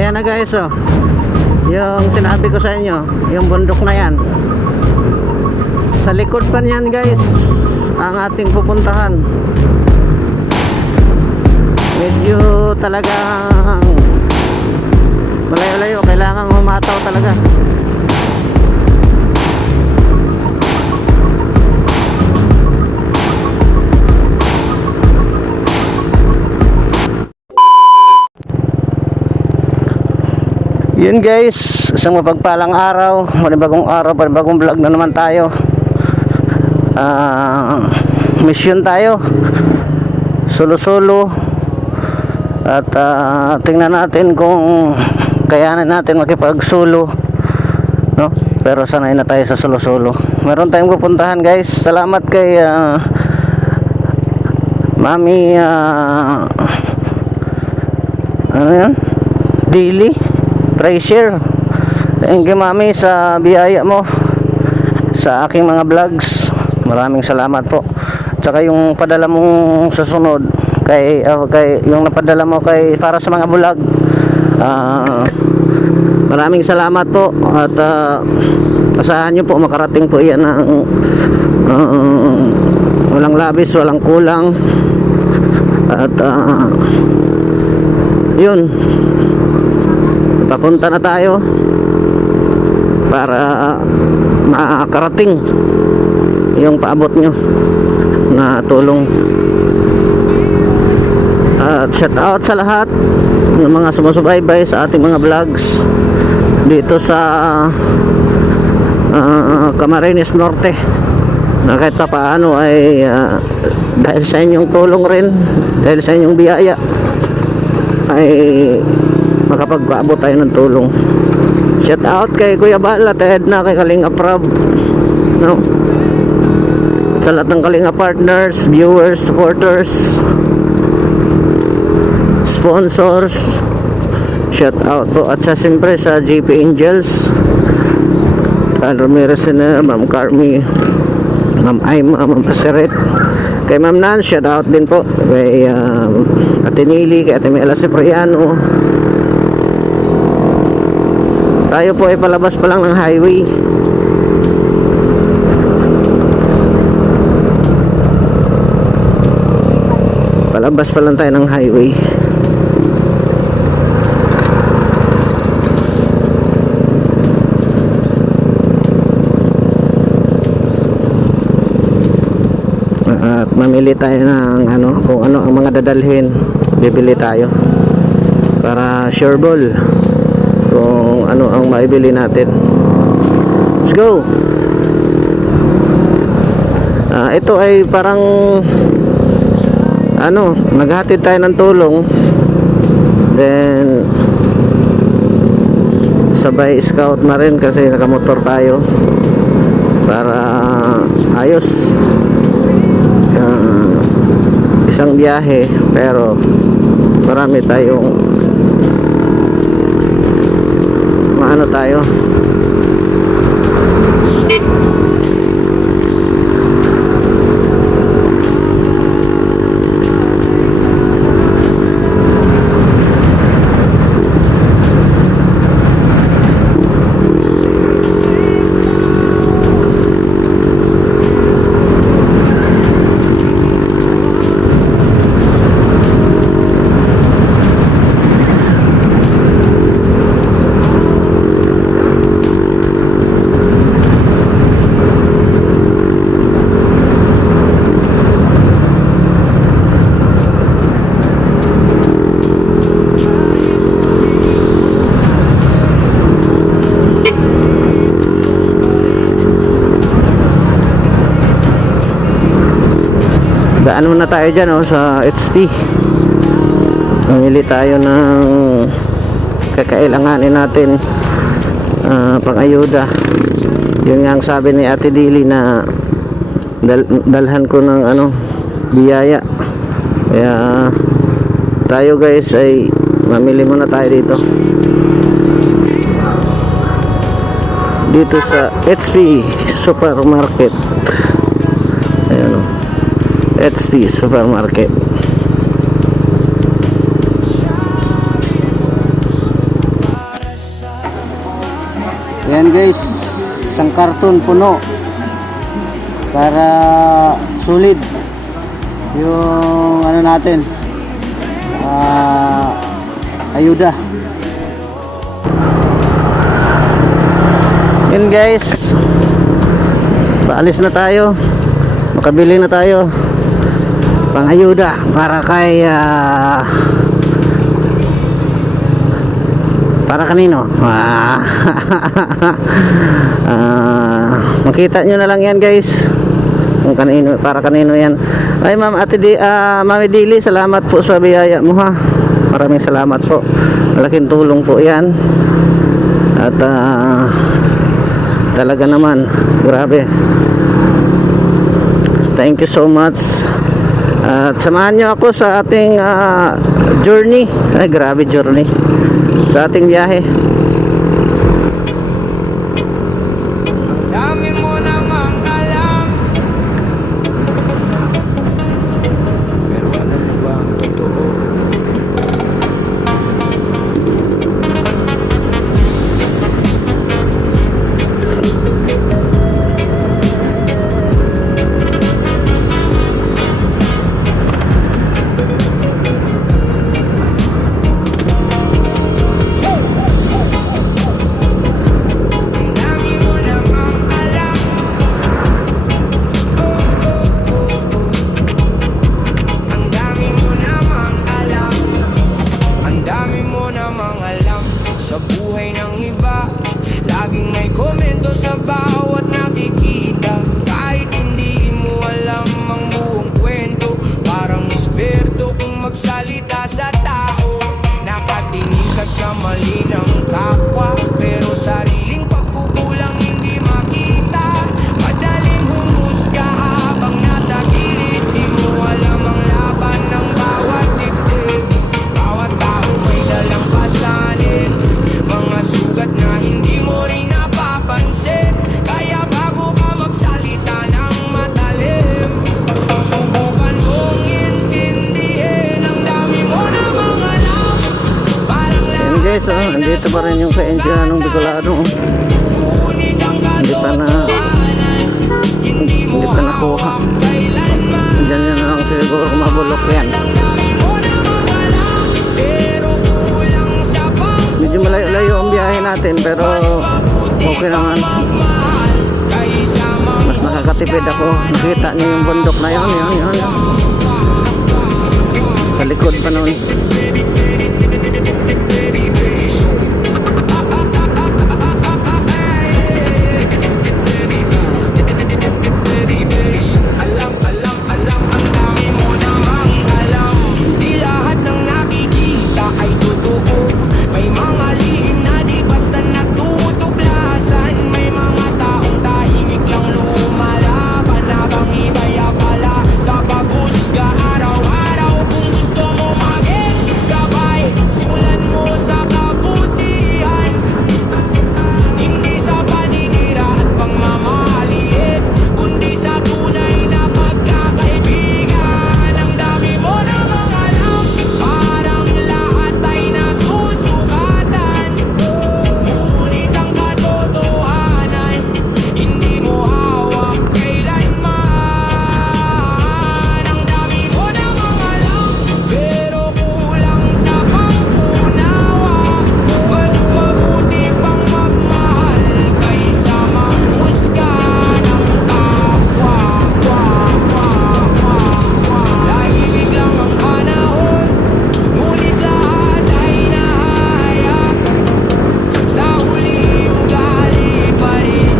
Ayan na guys, oh. Yung sinabi ko sa inyo, yung bundok na yan. Sa likod pa niyan guys, ang ating pupuntahan. Medyo talagang malayo-layo, kailangan humataw talaga. Yun guys, isang mapagpalang araw, panibagong vlog na naman tayo. Mission tayo, solo at tingnan natin kung kayanan natin makipag-solo, no? Pero sanay na tayo sa solo. Meron tayong pupuntahan guys. Salamat kay Mami ano yan? Daily Pressure. Thank you Mami sa biyaya mo sa aking mga vlogs. Maraming salamat po. Tsaka yung padala mong susunod kay yung napadala mo kay para sa mga vlog. Maraming salamat po at asahan nyo po makarating po iyan ng walang labis, walang kulang. At yun, papunta na tayo para makarating yung paabot nyo na tulong. At shout out sa lahat ng mga sumusubaybay sa ating mga vlogs dito sa Camarines Norte, na kahit pa paano ay dahil sa inyong tulong rin, dahil sa inyong biyaya ay makapagpaabot tayo ng tulong. Shout out kay Kuya Bal at Edna, kay Kalinga Prab, no? Sa lahat ng Kalinga partners, viewers, supporters, sponsors, shout out po. At sa siyempre sa JP Angels, Tal Ramirez na Ma'am Carmi, Ma'am Aima, Ma'am Paseret, kay Ma'am Nan, shout out din po. Kay Ate Nili, kay Ate Mela Cipriano. Tayo po ay palabas pa lang ng highway. Palabas pa lang tayo ng highway. At mamili tayo ng kung ano ang mga dadalhin. Bibili tayo para sure ball kung ano ang maibili natin. Let's go. Ito ay parang naghatid tayo ng tulong, then sabay scout na rin kasi nakamotor tayo para ayos. Isang biyahe pero marami tayong maano tayo. Daan muna tayo dyan sa HP. Mamili tayo ng kakailanganin natin pang-ayuda. Yun nga ang sabi ni Ate Dili na dalhan ko ng biyaya. Kaya tayo guys ay mamili muna tayo dito sa HP Supermarket. Ayan HP Supermarket. Ayan guys, isang karton puno para sulit yung ano natin, ayuda. Yan guys, paalis na tayo, makabili na tayo pang ayuda para kay para kanino? Makita nyo na lang yan guys kung kanino, para kanino yan. Ay ma'am, Mami Dili, salamat po sa biyaya mo ha. Maraming salamat po, malaking tulong po yan. At talaga naman, grabe, thank you so much. At samahan nyo ako sa ating journey. Ay grabe, journey sa ating biyahe. Dami mo namang alam, pero alam mo ba ang totoo? Sa buhay ng iba, laging may komento sa bawat nakikita. Kahit hindi mo alam ang buong kwento, parang eksperto kung magsalita sa tao. Nakatingin ka sa mali ng kapwa, pero sariling pagkukulang hindi makita. Madaling humusga habang nasa gilid, di mo alam ang laban ng bawat dibdib. Bawat tao may dalang pasanin, mga sugat na hindi mo rin napapansin. Kaya bago ka magsalita ng matalim, subukan mong intindihin. Ang dami mo na mga alam, parang lahat guys, andito pa rin yung ka-NGA ng Bicolano. ngunit ang katotohanan, hindi mo hawak kailanman. Diyan na lang siguro mabulok yan. Ang dami mo na mga alam, pero kulang sa Medyo malayo-layo ang biyahe natin, pero okay naman. Mas nakakatipid ako. Nakita niyo yung bundok na yun, yun. Sa likod pa nun. Alam, ang dami mo namang alam. Di lahat ng nakikita ay totoo. May mga lihim na di basta natutuklasan. May mga taong tahimik lang lumalaban, habang iba'y abala sa paghusga araw-araw. Kung gusto mo maging gabay, simulan mo sa kabutihan, hindi sa paninira at pangmamaliit, kundi sa tunay na pagkakaibigan. Ang dami mo namang alam, parang lahat ay nasusukatan. Ngunit ang katotohanan, hindi mo hawak kailanman. Ang dami mo namang alam, pero kulang sa pang-unawa. Mas mabuti pang magmahal kaysa manghusga ng kapwa. Tahimik lang ang panahon, ngunit lahat ay nahayag. Sa huli ugali pa rin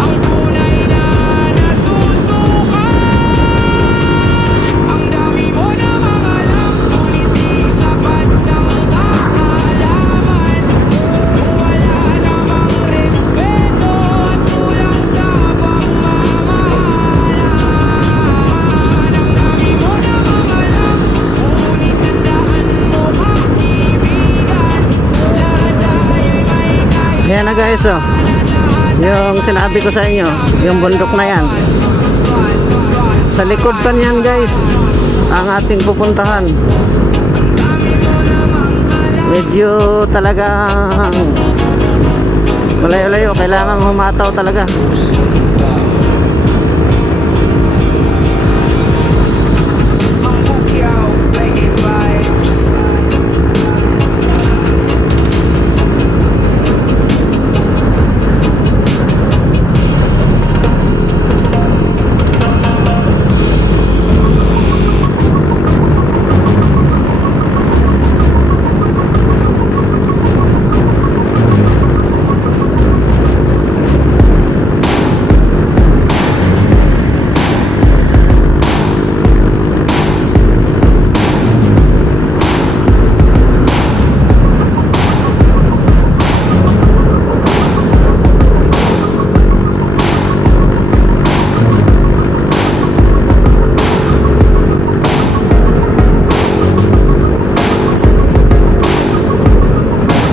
ang tunay na nasusukat. Ang dami mo namang alam, ngunit di sapat ang kaalaman. Wala namang respeto at kulang sa pagmamahalan. Ang dami mo namang alam, ngunit tandaan mo kaibigan, lahat ay may Ayan na guys, oh. Yung sinabi ko sa inyo, yung bundok na yan. Sa likod pa niyan guys, ang ating pupuntahan. Medyo talagang Malayo-layo, kailangan humataw talaga. Ang bukyaw, reggae vibes.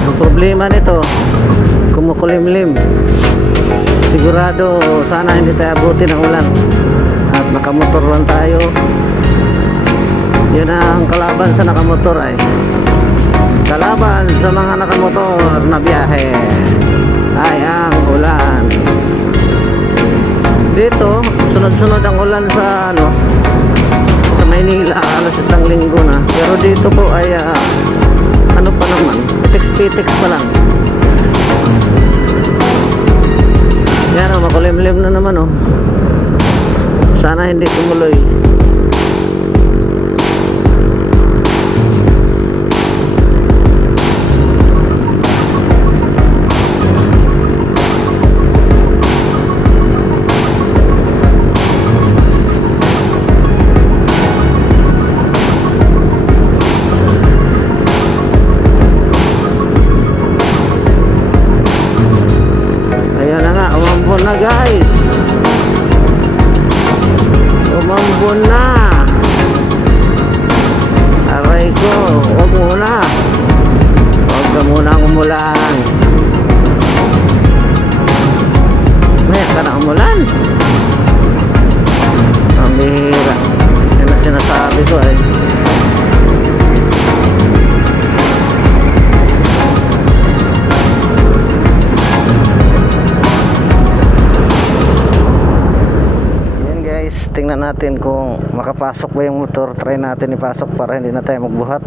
Ang problema nito, kumukulimlim. Sigurado sana hindi tayo abutin ng ulan at nakamotor lang tayo. Yun ang kalaban sa nakamotor ay kalaban sa mga nakamotor na biyahe ay ang ulan. Dito sunod-sunod ang ulan sa sa Maynila, alas isang linggo na, pero dito po ay ano pa naman, pitik-pitik pa lang. Yan o, makulimlim na naman o. Sana hindi tumuloy. Ayan na nga, umambon na guys. Umambon na. Aray ko, huwag muna. Huwag ka muna umulan. May ka na umulan. Ang bihira. Yan ang sinasabi ko eh. Tingnan natin kung makapasok ba yung motor. Try natin ipasok para hindi na tayo magbuhat.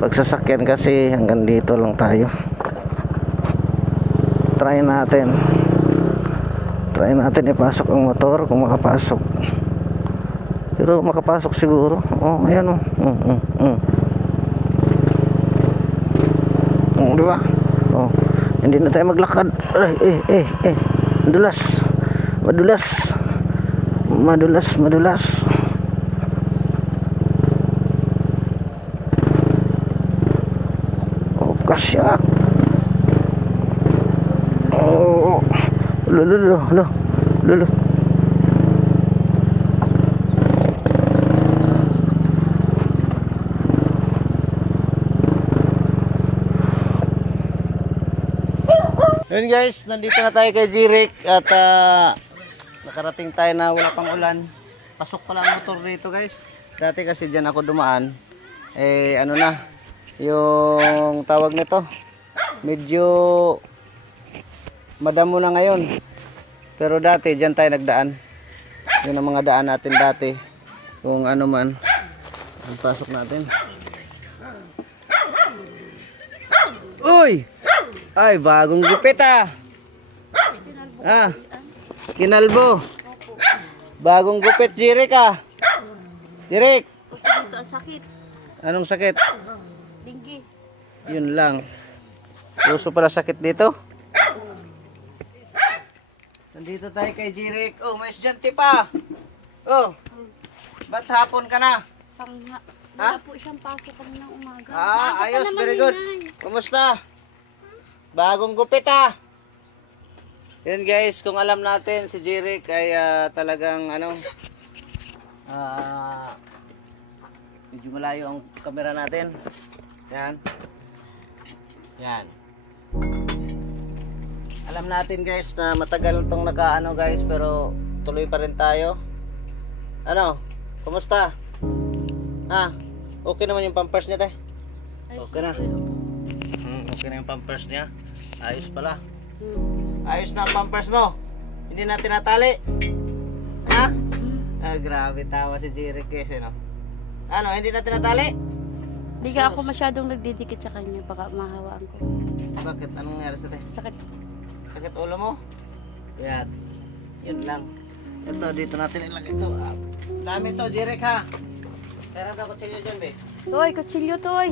Pagsasakyan kasi hanggang dito lang tayo. Try natin ipasok ang motor kung makapasok. Pero makapasok siguro. Oh, ayan oh. Diba? Oh, hindi na tayo maglakad. Madulas. Oh, kasya. Oh, lulu. Yun guys, nandito na tayo kay Jirik at nakarating tayo na wala pang ulan. Pasok pala ang motor dito guys. Dati kasi dyan ako dumaan. Eh ano na, yung tawag nito, medyo madamo na ngayon. Pero dati dyan tayo nagdaan. Yun ang mga daan natin dati. Kung ano man. Pasok natin. Uy! Ay, bagong gupit ah. Kinalbo. Bagong gupit, Jirik ah. Jirik. Kasi dito ang sakit. Anong sakit? Dinggi. Yun lang. Uso pala sakit dito. Nandito tayo kay Jirik. Oh, may estudyante pa. Oh. Ba't hapon ka na? Pangha. Ha? Wala po siyang pasok kami ng umaga. Ah, Maaga pa ayos. naman Very yun, good. ay. Kumusta? Bagong gupit ah. Yun guys, kung alam natin si Jirik ay talagang ano, medyo malayo ang camera natin. Yan. Alam natin guys na matagal itong nakaano guys, pero tuloy pa rin tayo. Ano? Kumusta? Ha? Okay naman yung pampers niya, te? Okay na. Okay na yung pampers niya. Ayos pala. Hmm. Ayos na ang pampers mo. Hindi na tinatali. Ha? Ah, grabe tawa si Jeric kasi no. Ano, hindi na tinatali? Hindi ka ako masyadong nagdidikit sa kanya. Baka mahawaan ko. Bakit? Anong nangyari sa te? Sakit. Sakit ulo mo? Yan. Yun lang. Ito, dito natin ilagay ito. Ah, dami to, Jeric ha. Kaya na kutsilyo dyan, be. Toy, kutsilyo, Toy.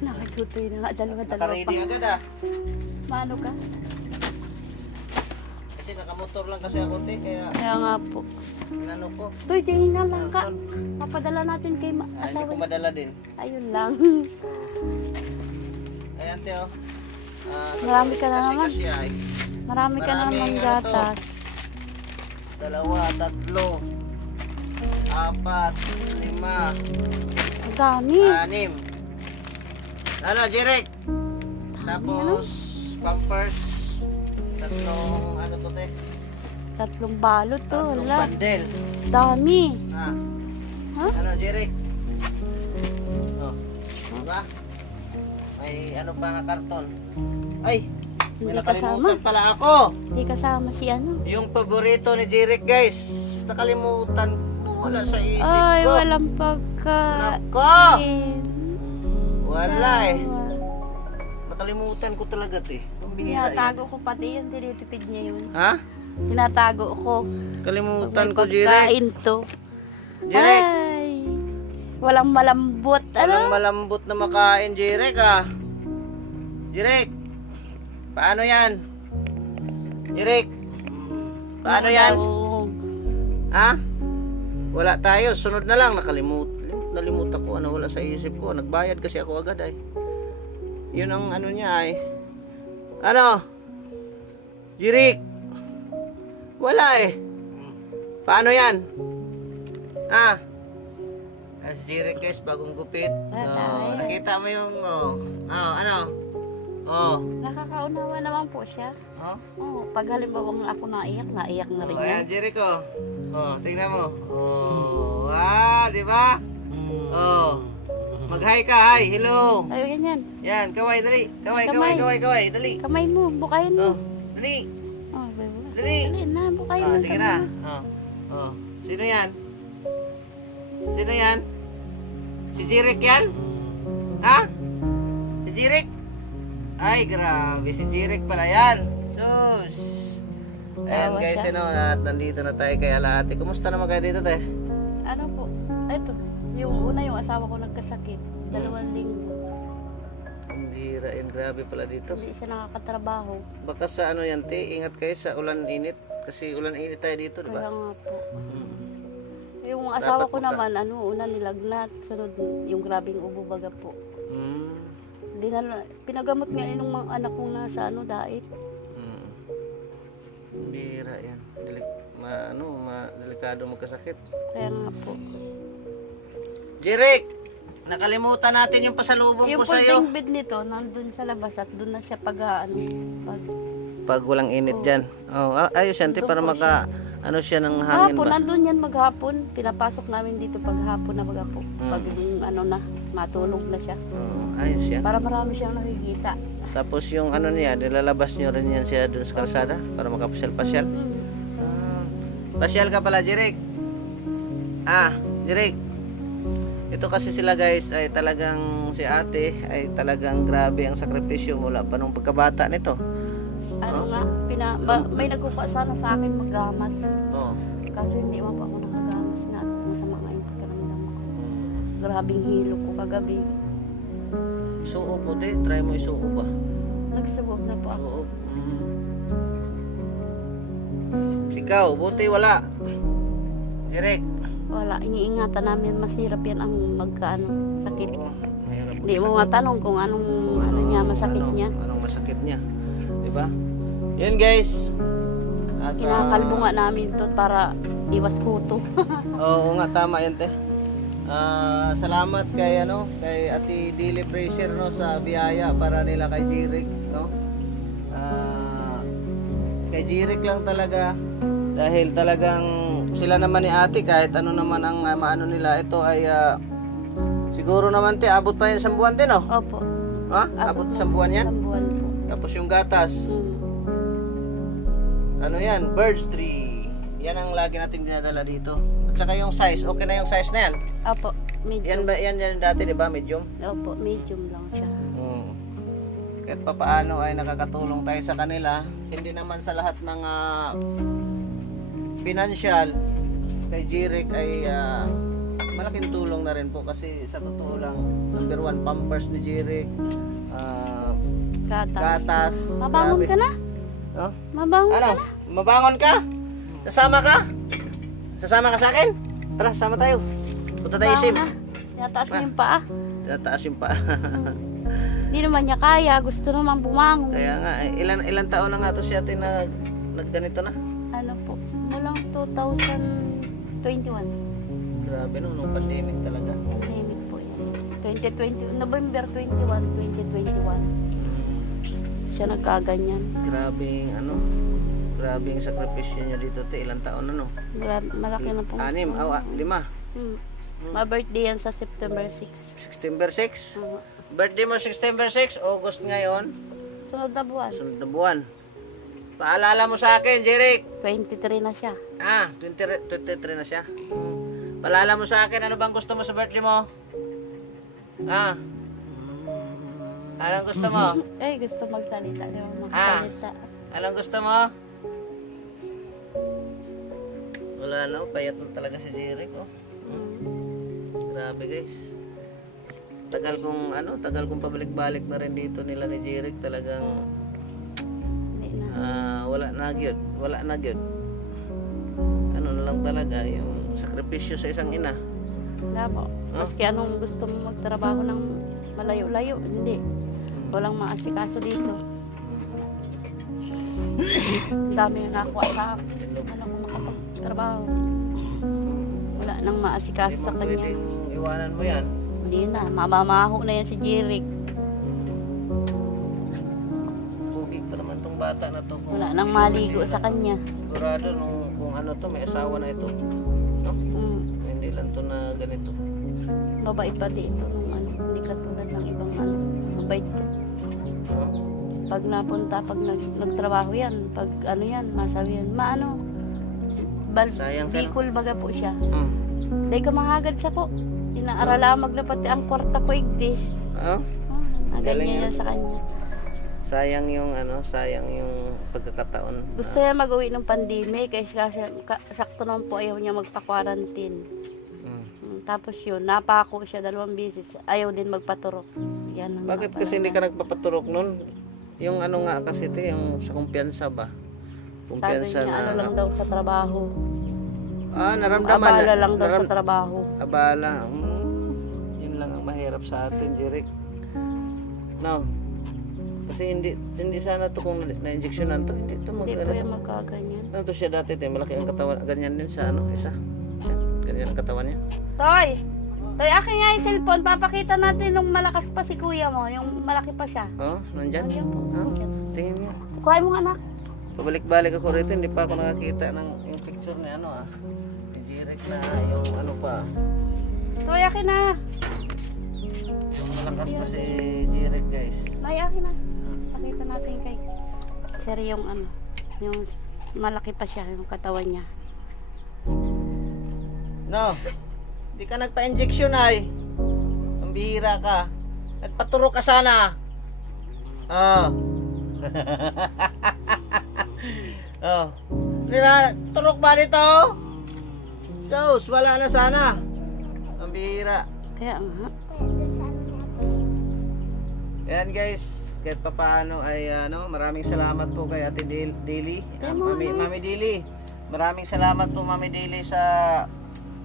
Nakatutoy na nga. Dalawa-dalawa pa. Naka-ready agad ah. Maano ka? Kasi nakamotor lang kasi ako, te. Kaya, Kaya nga po. inano ko. Toy, tingin lang ka. Doon. Papadala natin kay Ah, hindi ko asawa. madala din. Ayun lang. Ayan, te, oh. Ah, Marami ka na kasi, naman. Kasi ay. Marami ka Maraming naman ano gatas. 2, 3, 4, 5, Ang dami. 6. Ano, Jeric? Tapos, pampers. Tatlong, ano to, te? 3 balot to. Tatlong Wala. bundle. Dami. Ah. Ha? Ano, Jeric? Oh, diba? May ano pa na karton. Ay, may Hindi nakalimutan kasama. pala ako. Hindi kasama si ano. Yung paborito ni Jeric, guys. Nakalimutan ko, wala sa isip Ay, ko. walang pagka. Nako! Wala eh. Dalawa. Nakalimutan ko talaga, te. Ang bihira Tinatago ko pati yun. Tinitipid niya yun. Ha? Tinatago ko. Kalimutan Pag ko, may Jeric. pagkain to. Jeric, Ay. Walang malambot. walang Ano? malambot na makain, Jeric, ah. Jeric, paano yan? Jeric, paano yan? Ha? Wala tayo, sunod na lang. Nalimutan ko, ano, wala sa isip ko. Nagbayad kasi ako agad ay. Yun ang ano niya ay. Ano? Jeric, wala eh. Paano yan? Ah, as Jeric guys, bagong gupit. Wala Oh, eh. nakita mo yung, ano? Oh, Nakakaunawa naman po siya. oh. Oh, pag halimbawa ako naiyak na rin Oh, yan. ayan, Jericho. Oh, tingnan mo. Oh, di ba? Oh. Mag-hi ka, hi. Hello. Tayo ganyan. Yan, kaway, dali. Kaway, dali. Kamay mo, bukayin Oh, mo. dali. Oh, baby. Dali. Dali na, bukayin Oh, mo. sige na. Oh. Oh. Sino yan? Sino yan? Si Jeric yan? Ha? Si Jeric? Ay, grabe. Si Jeric pala yan. Sus. Ayan Tawa guys, siya. ano, at nandito na tayo kay Alate. Kumusta naman kayo dito, te? Ano po? Ito, yung una yung asawa ko nagkasakit. 2 linggo. Ang bihira yan, grabe pala dito. Hindi siya nakakatrabaho. Baka sa ano yan, te, ingat kayo sa ulan init. Kasi ulan init tayo dito, di Kaya ba? nga po. Hmm. Yung asawa Dapat ko magka- naman, una nilagnat. Sunod yung grabing ubo baga po. Hmm. Pinagamot nga yung mga anak kong nasa dait. Hmm. Ang bihira yan. Delikado magkasakit. Kaya nga po. Jeric! Nakalimutan natin yung pasalubong Yung ko sa'yo. folding bed nito, nandun sa labas at doon na siya pag Pag walang init dyan. Oh, ayos yan, te, para maka, ano siya ng hangin hapon, ba? nandun yan maghapon. Pinapasok namin dito pag hapon na baga po. Pag yung matulog na siya. Oh, ayos yan. Para marami siyang nakikita. Tapos yung ano niya, nilalabas niyo rin yan siya dun sa kalsada para makapasyal-pasyal. Hmm. Pasyal ka pala, Jeric. Jeric. Ito kasi sila guys ay talagang si ate ay talagang grabe ang sakripisyo mula pa nung pagkabata nito. Nga, may nagkukuha sana sa akin maggamas. Oh. Kaso hindi mo pa ako nakagamas na masama nga yung pakiramdam ako. Grabing hilo ko kagabi. Suo po, te. Try mo isuo ba? Nagsubok na po ako. Suo. Ikaw, buti wala. Jeric. Wala, iniingatan namin masirap yan ang sakit. Oo, mahirap Hindi mo matanong kung anong niya, masakit niya. Anong masakit niya. Diba? Yun guys. At, Kinakalbo nga namin to para iwas kuto. oo nga, tama yan, te. Salamat kay Ate Dili Fraser no sa biyaya para nila kay Jeric, no. Kay Jeric lang talaga dahil talagang sila naman ni Ate kahit ano naman ang maano nila, ito ay siguro naman, te, abot pa yan 1 buwan din, no? Opo. Ha? Abot 1 buwan yan? 1 buwan po. Tapos yung gatas. Ano yan? Birds tree. Yan ang lagi nating dinadala dito. At saka yung size. Okay na yung size na yan. Opo, medium. Yan dati, di ba? Medium. Opo, medium lang siya. Kahit papaano ay nakakatulong tayo sa kanila. Hindi naman sa lahat ng financial kay Jirik ay malaking tulong na rin po kasi sa totoo lang, number 1 pampers ni Jirik, gatas. Mabangon ka na? Oh? Mabangon Ano? ka na? Mabangon ka? Sasama ka? Sasama ka sa akin? Tara, sama tayo. Punta tayo sim. Tinataas mo yung paa. Tinataas yung pa. Hindi naman niya kaya. Gusto naman bumangon. Kaya nga, ilan taon na nga to siya nagganito na? Ano po? Mulang 2021. Grabe no, nung pandemic talaga. Pandemic po yan. November 21, 2021. Siya nagkaganyan. Grabing grabing sakripisyo niya dito, te. Ilang taon na no? Malaki na po. 6, 5. Ma-birthday yan sa September 6. September 6. Birthday mo September 6, August ngayon. Sunod na buwan. Sunod na buwan. Paalala mo sa akin, Jirik. 23 na siya. 23 na siya. Paalala mo sa akin, ano bang gusto mo sa birthday mo? Anong gusto mo? Gusto magsalita. Di ba magsalita? Anong gusto mo? Wala na, payat na talaga si Jirik, oh. Grabe, guys. Tagal kong pabalik-balik na rin dito nila ni Jirik, talagang wala na gyud. Ano na lang talaga yung sakripisyo sa isang ina. Wala po. Maski anong gusto mo magtrabaho ng malayo-layo, hindi. Walang maasikaso dito. Ang dami na nakuha sa akin. Ano kung makapagtrabaho. Wala nang maasikaso Hindi sa mo kanya. pwedeng iwanan mo yan. Hindi na. Mamamaho na yan si Jirik. Pugi pa naman tong bata na to. Wala nang maligo sa kanya. Sigurado kung ano to, may asawa na ito. No? Hindi lang to na ganito. Mabait pa dito nung hindi katulad ng ibang mabait to. Pag napunta, pag nagtrabaho yan, pag masabi yan, Sayang ka, no? Bicol baga po siya. Dahil ka mahagad sa po. Inaaralamag na pati ang kwarta ko igdi. Ganyan yan sa kanya. Sayang yung pagkakataon. Gusto niya mag-uwi ng pandemic kasi sakto naman po ayaw niya magpa-quarantine. Tapos yun, napako siya 2 beses. Ayaw din magpaturok. Yan ang Bakit kasi hindi ka nagpapaturok nun? Yung kasi yung sa kumpiyansa ba? sabi Kumpiyansa niya, lang daw sa trabaho. Naramdaman Abala lang daw sa trabaho. Abala. Yun lang ang mahirap sa atin, Jirik. No. Kasi hindi sana to kung na-injectionan to. Hindi to Hindi po yung magkaganyan. Ano to siya dati, malaki ang katawan. Ganyan din sa isa. Yan, ganyan ang katawan niya. Toy, akin nga yung cellphone. Papakita natin nung malakas pa si kuya mo. Yung malaki pa siya. Nandyan? Nandiyan po. Nandiyan. Tingin mo. Kuhain mo anak. Pabalik-balik ako rito, hindi pa ako nakakita ng yung picture ni ni Jirik na yung pa. Toy, akin na. Yung malakas pa si Jirik, guys. Akin na. Pakita natin kay sir yung yung malaki pa siya, yung katawan niya. No, di ka nagpa-injection ay. Ang bihira ka. Nagpaturo ka sana. Di ba? Turok ba dito? Diyos, wala na sana. Ang bihira. Kaya nga. Ayan guys, kahit papaano ay maraming salamat po kay Ate Dili. Mami Dili. Maraming salamat po Mami Dili sa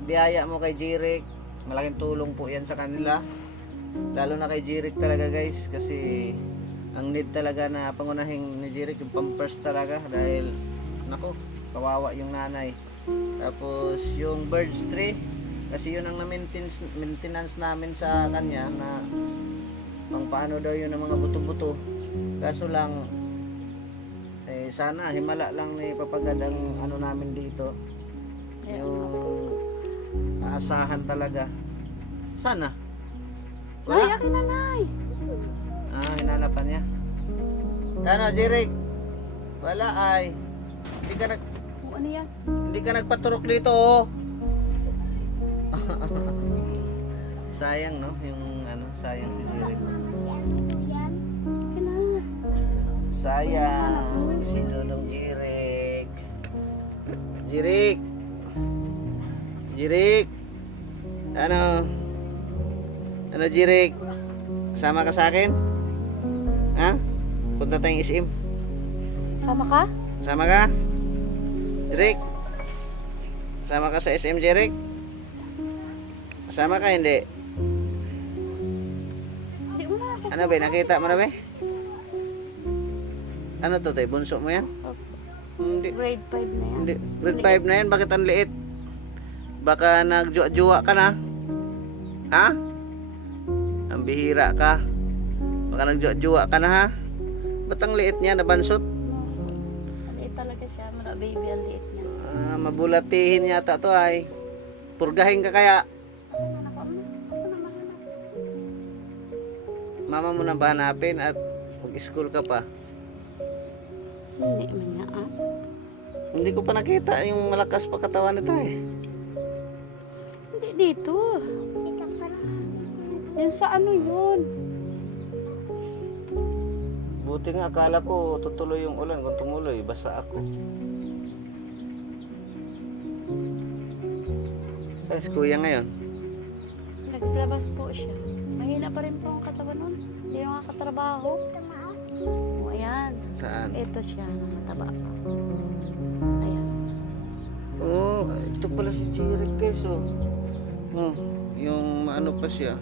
biyaya mo kay Jirik. Malaking tulong po yan sa kanila. Lalo na kay Jirik talaga guys. Kasi ang need talaga na pangunahing ni Jirik yung pampers talaga. Dahil kawawa yung nanay. Tapos yung birds tree. Kasi yun ang maintenance namin sa kanya na pang paano daw yun ng mga buto-buto. Kaso lang sana himala lang ni papagad ang namin dito. Yung aasahan talaga. Sana. Nay, akin na, Nay. Hinanapan niya. Ano, Jeric? Wala ay. Ano yan? Hindi ka nagpaturok dito, oh. Sayang, no? Yung ano, sayang si Jeric. Yan na. Sayang si Dodong Jeric. Jeric. Jeric. Ano? Ano, Jeric? Sama ka sa akin? Ha? Punta tayong SM. Sama ka? Sama ka? Jeric? Sama ka sa SM, Jeric? Sama ka, hindi? Hindi mo na ako. Ano ba, nakita mo na ba? Ano to, tay? Bunso mo yan? Hindi. Grade 5 na yan. Hindi. Grade 5 na yan, bakit ang liit? Baka nagjuwa-juwa ka na? Ha? Ang bihira ka. Baka nagjuwa-juwa ka na, ha? Ba't ang liit niya, nabansot? Maliit talaga siya. Mala baby ang liit niya. Mabulatihin yata to ay. Purgahin ka kaya? Mama mo na ba hanapin at mag-school ka pa? Hindi man niya ah. Hindi ko pa nakita yung malakas pa katawan nito eh. Hindi dito. Yung sa ano yun? Buti nga akala ko tutuloy yung ulan. Kung tumuloy, basa ako. Saan si kuya ngayon? Nagsilabas po siya. Mahina pa rin po ang katawan nun. Hindi yung makakatrabaho. O ayan. Saan? Ito siya. Mataba. Ayan. Oh, ito pala si Jeric guys oh. Oh, yung ano pa siya.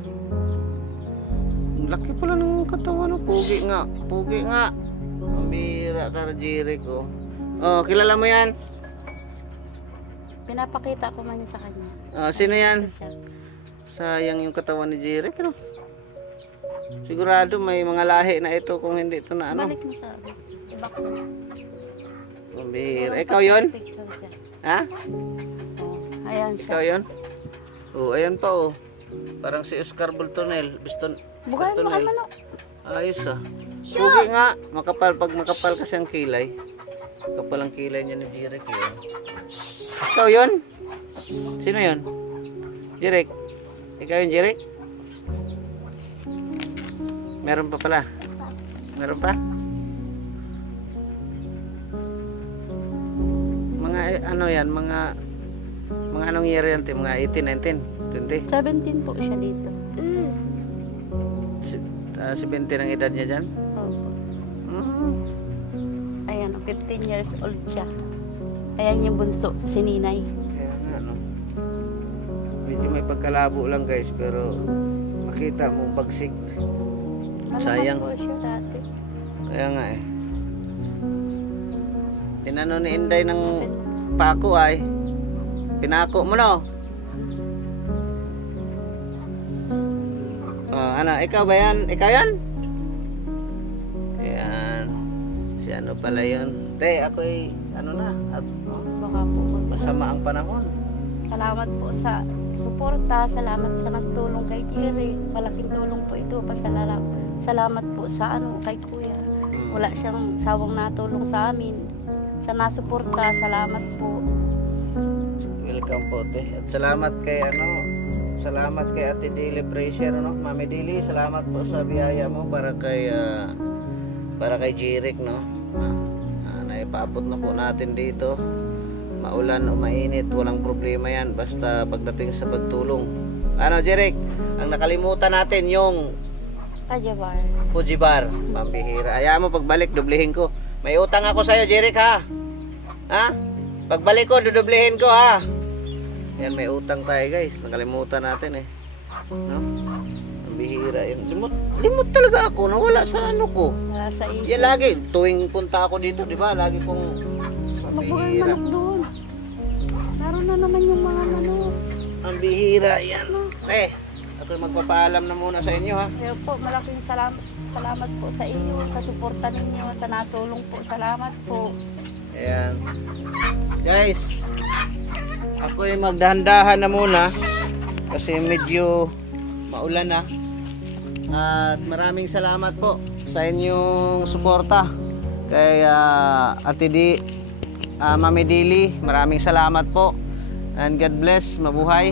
Ang laki pala ng katawan oh. Pugi nga. Pugi nga. Ang bira ka na Jeric oh. Oh, kilala mo yan? Pinapakita ko man yun sa kanya. Sino yan? Ito siya. Sayang yung katawan ni Jeric no? Sigurado may mga lahi na ito kung hindi ito na ano. Balik mo sa iba ko. Ang bira. Ikaw yun? Picture siya. Ha? Oh, ayan siya. Ikaw yun? Oh, ayan pa oh. Parang si Oscar Bultonel. Bukayin mo Bultonel. ano? Ayos ah. Pugi nga. Makapal. Pag makapal kasi ang kilay. Kapal ang kilay niya ni Jeric yun. Ikaw yun? Sino yun? Jeric? Ikaw yun, Jeric? Meron pa pala. Meron pa? Mga ano yan? Mga anong year yan? Mga 18, 19, 20? 17 po siya dito. 70 ang edad niya dyan? Opo. Ayan, 15 years old siya. Ayan yung bunso, si Ninay. Kaya nga, no? Medyo may pagkalabo lang guys, pero makita mo bagsik. Sayang. Malakas po siya dati. Kaya nga eh. Tinano ni Inday ng pako ay. Pinako mo no? Ano, ikaw ba yan? Ikaw yan? Ayan. Si ano pala yun? Te, ako'y ano na. At, Baka po. masama ang panahon. Salamat po sa suporta. Salamat sa nagtulong kay Jerry. Malaking tulong po ito. Salamat po sa ano kay Kuya. Wala siyang sawang natulong sa amin. Sa nasuporta, salamat po. Welcome po, te. At salamat kay salamat kay Ate Dili Pressure, no? Mami Dili, salamat po sa biyaya mo para kay Jeric, no? Naipaabot na po natin dito. Maulan o mainit, walang problema yan. Basta pagdating sa pagtulong. Ano, Jeric? Ang nakalimutan natin yung Kajabar. Fuji Bar. Pambihira. Ayaw mo, pagbalik, dublihin ko. May utang ako sa'yo, Jeric, ha? Ha? Pagbalik ko, dudublihin ko, ha? Yan, may utang tayo, guys. Nakalimutan natin, eh. No? Pambihira yan. Limot talaga ako. Nawala sa ano ko. Wala sa isip. Yan lagi. Tuwing punta ako dito, di ba? Lagi kong Magbukay manok doon. Naroon na naman yung mga manok. Ang bihira yan. Ako magpapaalam na muna sa inyo, ha? Kaya po, malaking salamat po sa inyo, sa suporta ninyo, sa natulong po. Salamat po. Ayan. Guys, ako'y magdahan-dahan na muna kasi medyo maulan na. At maraming salamat po sa inyong suporta. kay Ate Di, Mami Dili, maraming salamat po. And God bless, mabuhay.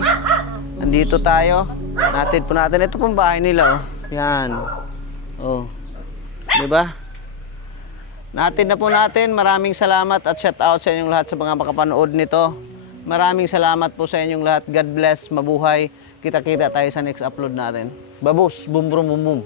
Nandito tayo. Natin po natin. Ito pong bahay nila, oh. Yan. Oh. 'Di ba? Natin na po natin. Maraming salamat at shout out sa inyong lahat sa mga makapanood nito. Maraming salamat po sa inyong lahat. God bless, mabuhay. Kita-kita tayo sa next upload natin. Babos, boom, boom, boom, boom.